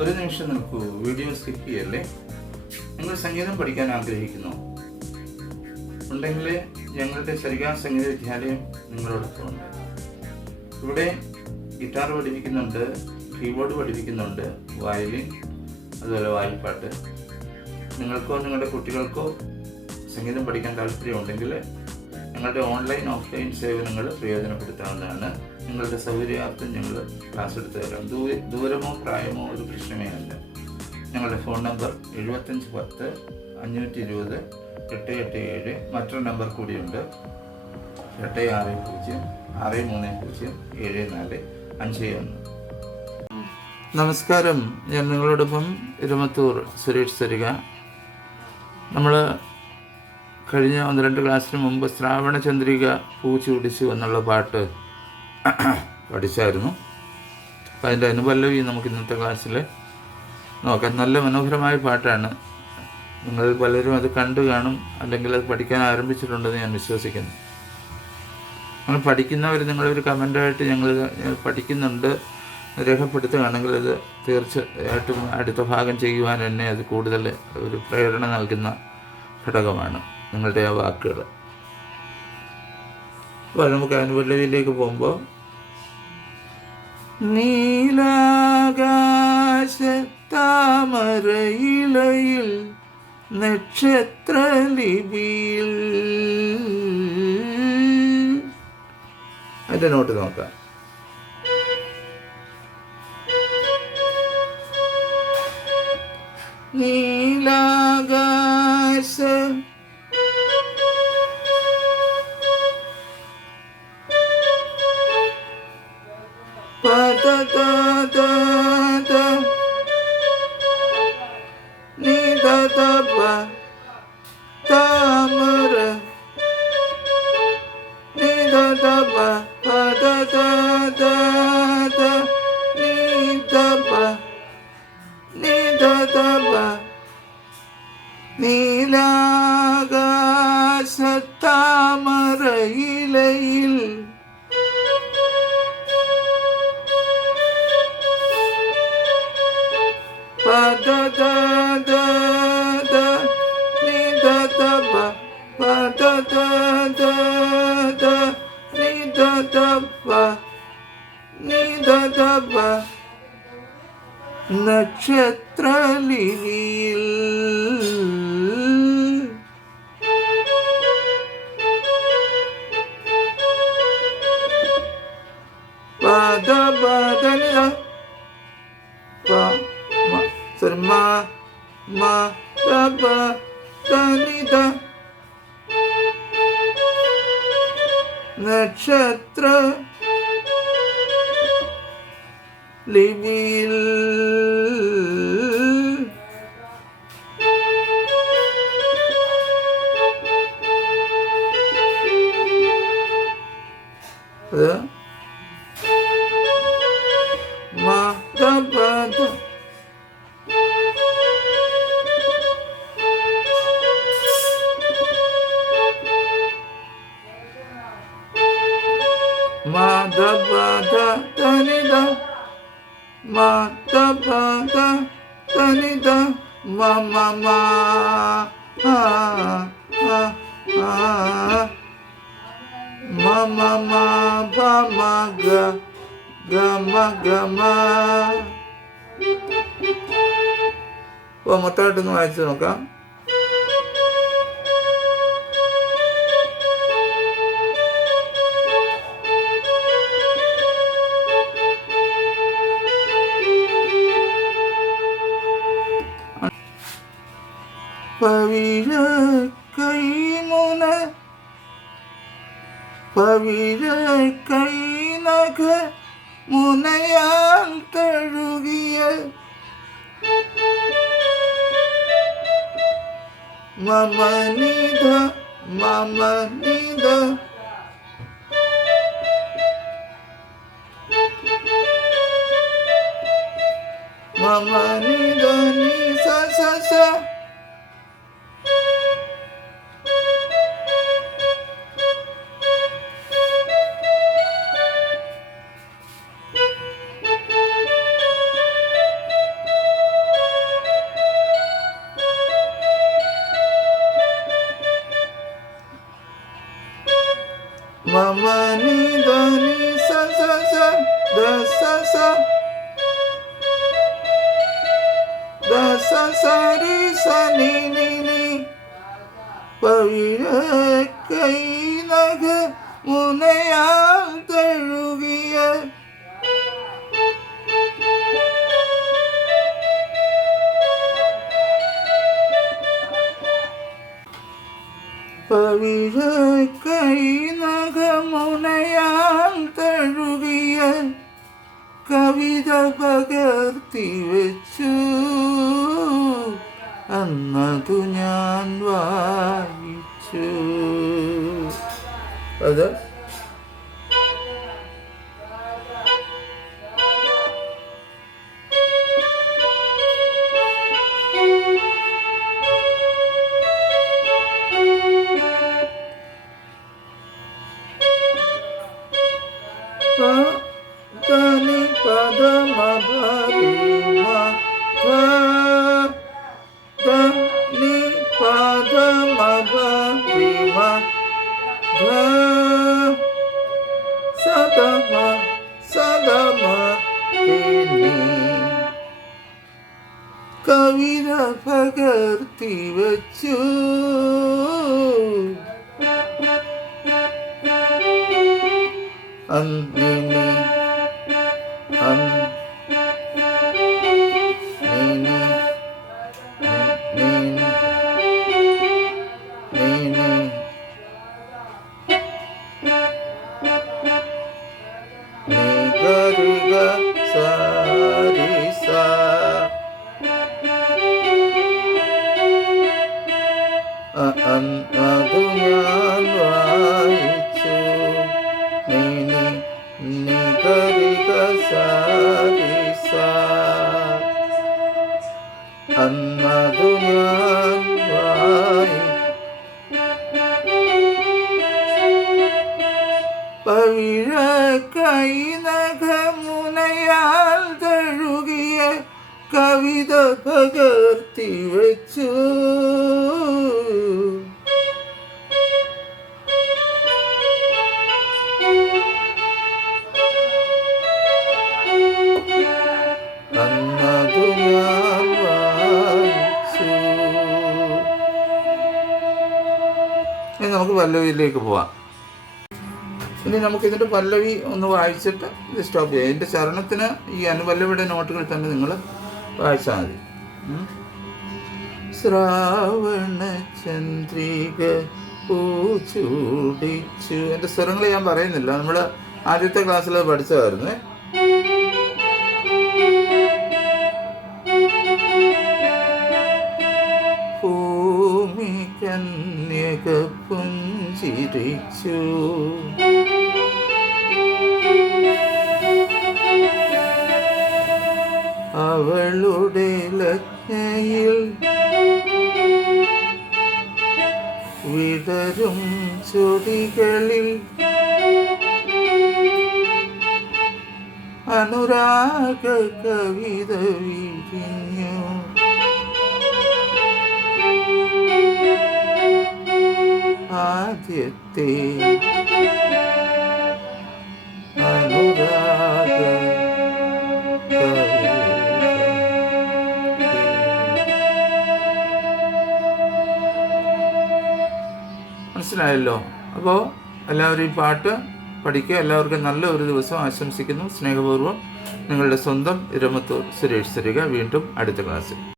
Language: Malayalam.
ഒരു നിമിഷം നിൽക്കൂ, വീഡിയോ സ്കിപ്പ് ചെയ്യല്ലേ. നിങ്ങൾ സംഗീതം പഠിക്കാൻ ആഗ്രഹിക്കുന്നു ഉണ്ടെങ്കിൽ ഞങ്ങളുടെ സരിഗ സംഗീത വിദ്യാലയം നിങ്ങളോടൊപ്പമുണ്ട്. ഇവിടെ ഗിറ്റാർ പഠിപ്പിക്കുന്നുണ്ട്, കീബോർഡ് പഠിപ്പിക്കുന്നുണ്ട്, വയലിൻ, അതുപോലെ വായ്പാട്ട്. നിങ്ങൾക്കോ നിങ്ങളുടെ കുട്ടികൾക്കോ സംഗീതം പഠിക്കാൻ താല്പര്യമുണ്ടെങ്കിൽ ഞങ്ങളുടെ ഓൺലൈൻ ഓഫ്ലൈൻ സേവനങ്ങൾ പ്രയോജനപ്പെടുത്താവുന്നതാണ്. നിങ്ങളുടെ സൗകര്യാർത്ഥം ഞങ്ങൾ ക്ലാസ് എടുത്തു തരാം. ദൂരമോ പ്രായമോ ഒരു പ്രശ്നമേ അല്ല. ഞങ്ങളുടെ ഫോൺ നമ്പർ 7510 520 887. മറ്റൊരു നമ്പർ കൂടിയുണ്ട്, 860 630 7451. നമസ്കാരം, ഞാൻ നിങ്ങളോടൊപ്പം ഇരുമത്തൂർ സുരേഷ് സരിക. നമ്മൾ കഴിഞ്ഞ 1-2 ക്ലാസ്സിന് മുമ്പ് ശ്രാവണ ചന്ദ്രിക പൂ ചൂടിച്ചു എന്നുള്ള പാട്ട് പഠിച്ചായിരുന്നു. അപ്പം അതിൻ്റെ അനുപല്ലവി നമുക്ക് ഇന്നത്തെ ക്ലാസ്സിൽ നോക്കാം. നല്ല മനോഹരമായ പാട്ടാണ്. നിങ്ങൾ പലരും അത് കണ്ടു കാണും, അല്ലെങ്കിൽ അത് പഠിക്കാൻ ആരംഭിച്ചിട്ടുണ്ടെന്ന് ഞാൻ വിശ്വസിക്കുന്നു. നിങ്ങൾ പഠിക്കുന്നവർ നിങ്ങളൊരു കമൻ്റായിട്ട് ഞങ്ങൾ പഠിക്കുന്നുണ്ട് രേഖപ്പെടുത്തുകയാണെങ്കിൽ അത് തീർച്ചയായിട്ടും അടുത്ത ഭാഗം ചെയ്യുവാൻ തന്നെ അത് കൂടുതൽ ഒരു പ്രേരണ നൽകുന്ന ഘടകമാണ് നിങ്ങളുടെ ആ വാക്കുകൾ. അപ്പോൾ നമുക്ക് അനുപല്ലവിയിലേക്ക് പോകുമ്പോൾ, നീലാകാശത്താമരയിലയിൽ നക്ഷത്രലിപിയിൽ, അതിൻ്റെ നോട്ട് നോക്കാം. നീലാകാശ താമര നീലാകാശത്താമരയിലയിൽ നക്ഷത്രലിപിയിൽ നക്ഷത്ര ലിപിയിൽ മൊത്തമായിട്ടൊന്ന് വായിച്ചു നോക്കാം. പവിഴ കൈനഖ മുനയാൽ തഴുകിയ മമനിധ നി സ സരി സനി നി നി പവിഴ കൈ നഖ മുനയാൽ തഴുകിയ പവിഴ കൈ നഖ മുനയാൽ തഴുകിയ കവിത പകർത്തി വെച്ചു അന്നതു ഞാൻ വായിച്ചു. അത് ധനി പദമ ഭരിമ ധനി പദമ ഭരിമ സദമ സദമ നി കവിത പകർത്തി വച്ചു അന്നിനി അതു ഞാൻ വായിച്ചു നിഗരിക സാരിസ അന്നതു ഞാൻ പവിഴ കൈ നഖ മുനയാൽ തഴുകിയ കവിത പകർത്തി വെച്ചു അന്നതു ഞാൻ വായിച്ചു. ഇനി നമുക്ക് പല്ലവിയിലേക്ക് പോവാം. ഇനി നമുക്ക് ഇതിൻ്റെ പല്ലവി ഒന്ന് വായിച്ചിട്ട് ഇത് സ്റ്റോപ്പ് ചെയ്യാം. ഇതിൻ്റെ ചരണത്തിന് ഈ അനുപല്ലവിയുടെ നോട്ടുകൾ തന്നെ നിങ്ങൾ വായിച്ചാൽ മതി. ശ്രാവണ ചന്ദ്രിക പൂച്ചൂടിച്ചു. എൻ്റെ സ്വരങ്ങൾ ഞാൻ പറയുന്നില്ല, നമ്മൾ ആദ്യത്തെ ക്ലാസ്സിൽ പഠിച്ചതായിരുന്നു. ഭൂമി കന്യക പുഞ്ചിരിച്ചു അവളുടെ ലജ്ഞയിൽ വിടരും ചൊടികളിൽ അനുരാഗ കവിത വിരിഞ്ഞു. ആദ്യത്തെ അനുരാഗ മനസ്സിലായല്ലോ. അപ്പോൾ എല്ലാവരും ഈ പാട്ട് പഠിക്കുക. എല്ലാവർക്കും നല്ല ഒരു ദിവസം ആശംസിക്കുന്നു. സ്നേഹപൂർവ്വം നിങ്ങളുടെ സ്വന്തം ഇരമത്തൂർ സുരേഷ് സരിക. വീണ്ടും അടുത്ത ക്ലാസ്സിൽ.